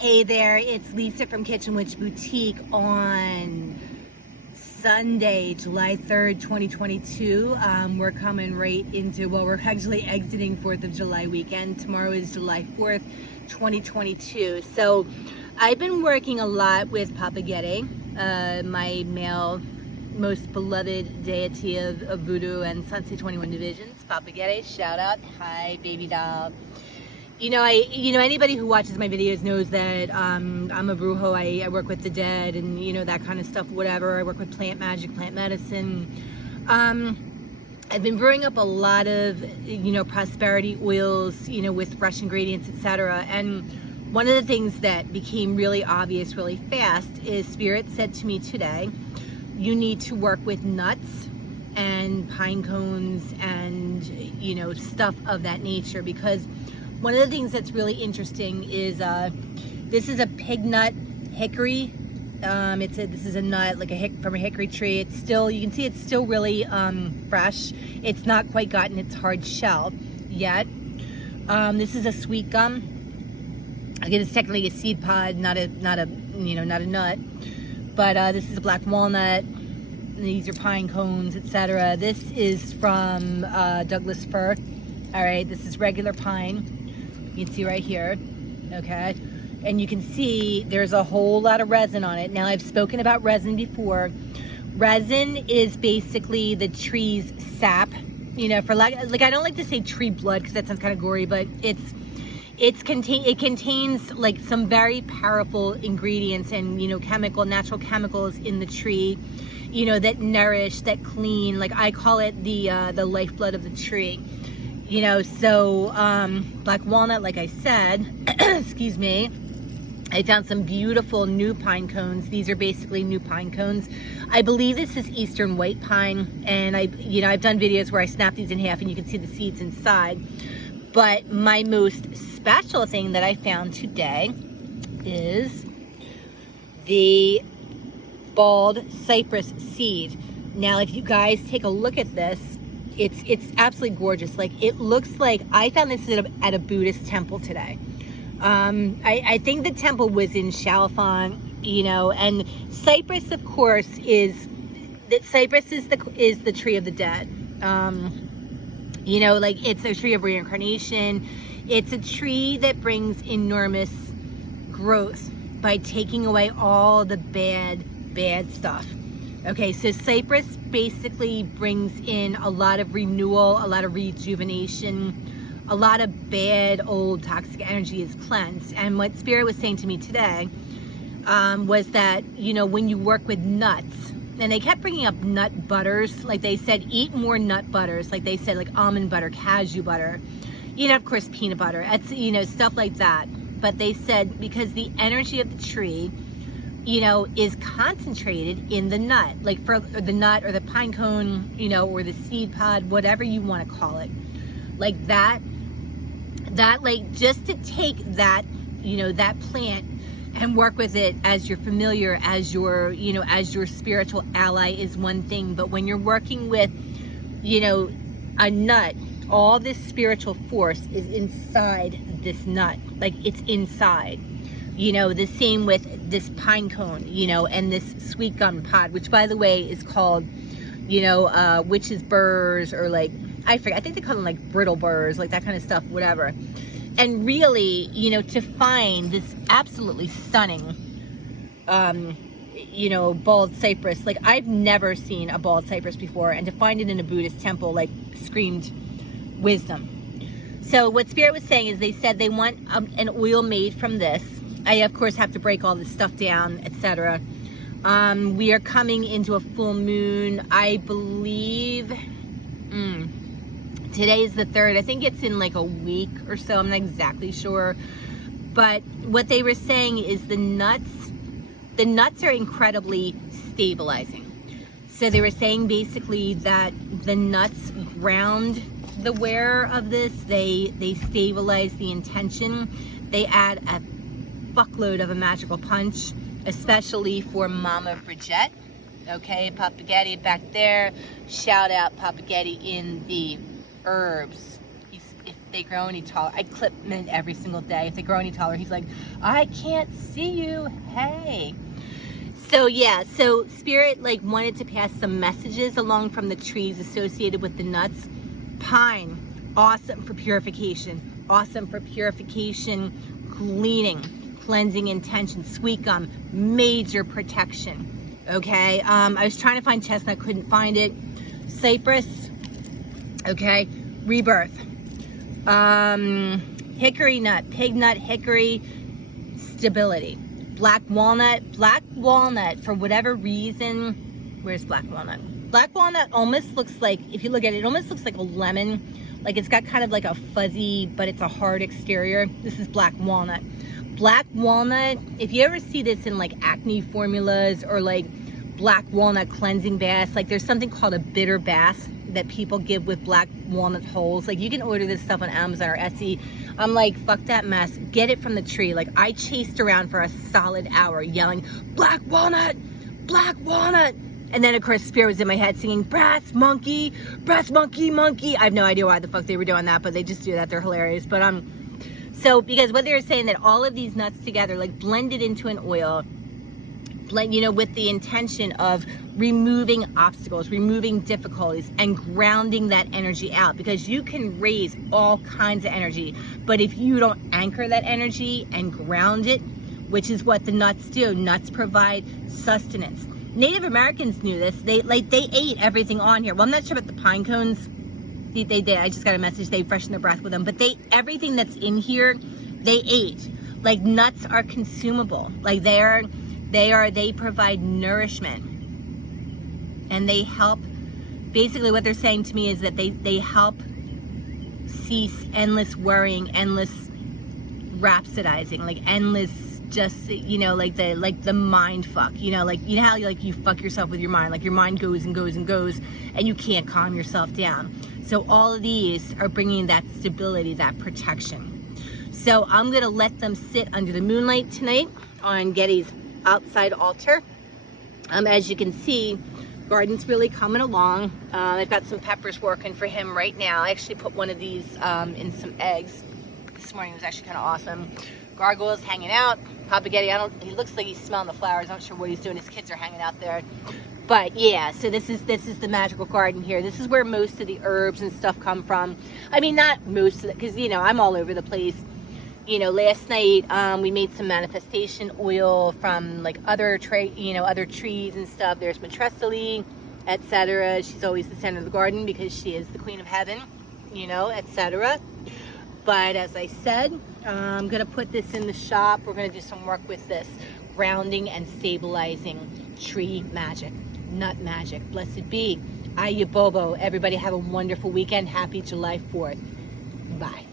Hey there, it's Lisa from Kitchen Witch Boutique on Sunday, July 3rd, 2022. We're coming right into, well, we're actually exiting 4th of July weekend. Tomorrow is July 4th, 2022. So I've been working a lot with Papa Getty, my male most beloved deity of voodoo and Sunset 21 divisions. Papa Getty, shout out. Hi, baby doll. Anybody who watches my videos knows that I'm a brujo. I work with the dead and, that kind of stuff, whatever. I work with plant magic, plant medicine. I've been brewing up a lot of, prosperity oils, with fresh ingredients, etc. And one of the things that became really obvious really fast is Spirit said to me today, you need to work with nuts and pine cones and, stuff of that nature, because one of the things that's really interesting is this is a pig nut hickory. This is a nut from a hickory tree. It's still, you can see it's still really fresh. It's not quite gotten its hard shell yet. This is a sweet gum. Again, it's technically a seed pod, not a nut. But this is a black walnut. These are pine cones, etc. This is from Douglas fir. All right, this is regular pine. You can see right here, okay? And you can see there's a whole lot of resin on it. Now, I've spoken about resin before. Resin is basically the tree's sap, I don't like to say tree blood because that sounds kind of gory, but it contains like some very powerful ingredients and, natural chemicals in the tree, that nourish, that clean. Like I call it the lifeblood of the tree. Black walnut, like I said, excuse me, I found some beautiful new pine cones. These are basically new pine cones. I believe this is Eastern white pine, and I've done videos where I snap these in half and you can see the seeds inside. But my most special thing that I found today is the bald cypress seed. Now, if you guys take a look at this, it's absolutely gorgeous. Like, it looks like I found this at a Buddhist temple today. I think the temple was in Chalfont, and cypress, of course, is the tree of the dead. It's a tree of reincarnation. It's a tree that brings enormous growth by taking away all the bad stuff. Okay, so cypress basically brings in a lot of renewal, a lot of rejuvenation, a lot of bad old toxic energy is cleansed. And what Spirit was saying to me today was that, when you work with nuts, and they kept bringing up nut butters, like they said, eat more nut butters, like they said, like almond butter, cashew butter, of course, peanut butter, stuff like that. But they said because the energy of the tree, is concentrated in the nut, like for the nut or the pine cone, or the seed pod, whatever you want to call it, like that, like just to take that, that plant and work with it as your familiar, as your, as your spiritual ally is one thing. But when you're working with, a nut, all this spiritual force is inside this nut, like it's inside. The same with this pine cone, and this sweet gum pod, which by the way is called, witch's burrs, or like, I forget, I think they call them like brittle burrs, like that kind of stuff, whatever. And really, to find this absolutely stunning, bald cypress, like I've never seen a bald cypress before, and to find it in a Buddhist temple, like screamed wisdom. So what Spirit was saying is they said they want an oil made from this. I, of course, have to break all this stuff down, etc. We are coming into a full moon, I believe. Today is the 3rd. I think it's in like a week or so. I'm not exactly sure. But what they were saying is the nuts are incredibly stabilizing. So they were saying basically that the nuts ground the wearer of this. They stabilize the intention. They add a fuckload of a magical punch, especially for Mama Bridget. Okay, Papa Getty back there. Shout out Papa Getty in the herbs. they grow any taller. I clip mint every single day. If they grow any taller, he's like, I can't see you. Hey. So yeah, so Spirit like wanted to pass some messages along from the trees associated with the nuts. Pine, awesome for purification. Awesome for purification, cleaning, cleansing intention. Sweet gum, major protection. Okay, I was trying to find chestnut, couldn't find it. Cypress, okay, rebirth. Hickory nut, pig nut, hickory, stability. Black walnut, for whatever reason, where's black walnut? Black walnut almost looks like, if you look at it, it almost looks like a lemon. Like it's got kind of like a fuzzy, but it's a hard exterior. This is black walnut. Black walnut, if you ever see this in like acne formulas or like black walnut cleansing baths, like there's something called a bitter bath that people give with black walnut holes. Like you can order this stuff on Amazon or Etsy. I'm like, fuck that mess. Get it from the tree. Like I chased around for a solid hour yelling, black walnut, black walnut. And then of course Spirit was in my head singing brass monkey, monkey. I have no idea why the fuck they were doing that, but they just do that. They're hilarious. But so because what they were saying that all of these nuts together, like blended into an oil, you know, with the intention of removing obstacles, removing difficulties, and grounding that energy out, because you can raise all kinds of energy, but if you don't anchor that energy and ground it, which is what the nuts do, nuts provide sustenance. Native Americans knew this. They ate everything on here. Well, I'm not sure about the pine cones. They did. I just got a message. They freshened their breath with them, but everything that's in here, they ate. Like nuts are consumable. Like they provide nourishment, and they help. Basically what they're saying to me is that they help cease endless worrying, endless rhapsodizing, like endless just, you know, like the mind fuck, you know, like, you know how you fuck yourself with your mind, like your mind goes and goes and goes and you can't calm yourself down. So all of these are bringing that stability, that protection. So I'm gonna let them sit under the moonlight tonight on Getty's outside altar. As you can see, garden's really coming along. I've got some peppers working for him right now. I actually put one of these in some eggs this morning. It was actually kind of awesome. Gargoyle's hanging out. Papa Getty, he looks like he's smelling the flowers. I'm not sure what he's doing. His kids are hanging out there. But yeah, so this is the magical garden here. This is where most of the herbs and stuff come from. I mean, not most of it, because, you know, I'm all over the place. You know, last night we made some manifestation oil from like other trees and stuff. There's Matrestoli, etc. She's always the center of the garden because she is the queen of heaven, you know, etc. But as I said, I'm gonna put this in the shop. We're gonna do some work with this grounding and stabilizing tree magic, nut magic. Blessed be. Ayabobo. Everybody have a wonderful weekend. Happy July 4th. Bye.